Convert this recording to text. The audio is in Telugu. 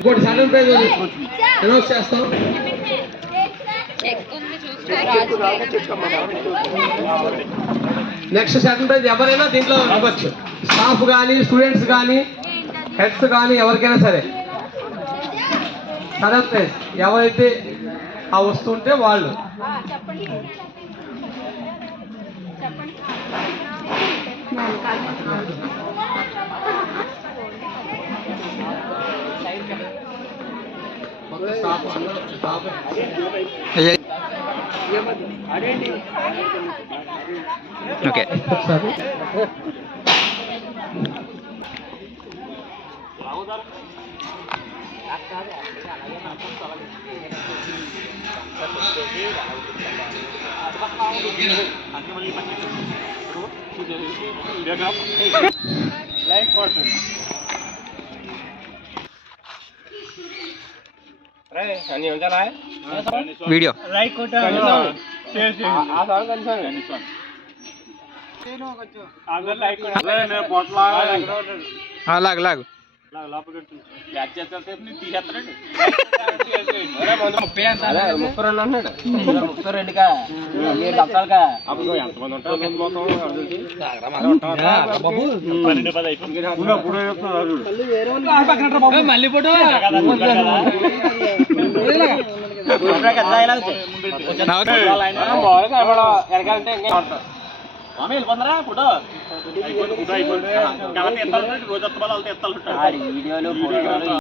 ఇంకోటి సెకండ్ ప్రైజ్ అనౌన్స్ చేస్తాం. నెక్స్ట్ సెకండ్ ప్రైజ్ ఎవరైనా దీంట్లో ఇవ్వచ్చు. స్టాఫ్ కానీ, స్టూడెంట్స్ కానీ, హెడ్స్ కానీ, ఎవరికైనా సరే. సెకండ్ ప్రైజ్ ఎవరైతే ఆ వస్తుంటే వాళ్ళు. ఓకే వీడియో లాగు లాగు మళ్ళీ ఫోటో వీడియోలు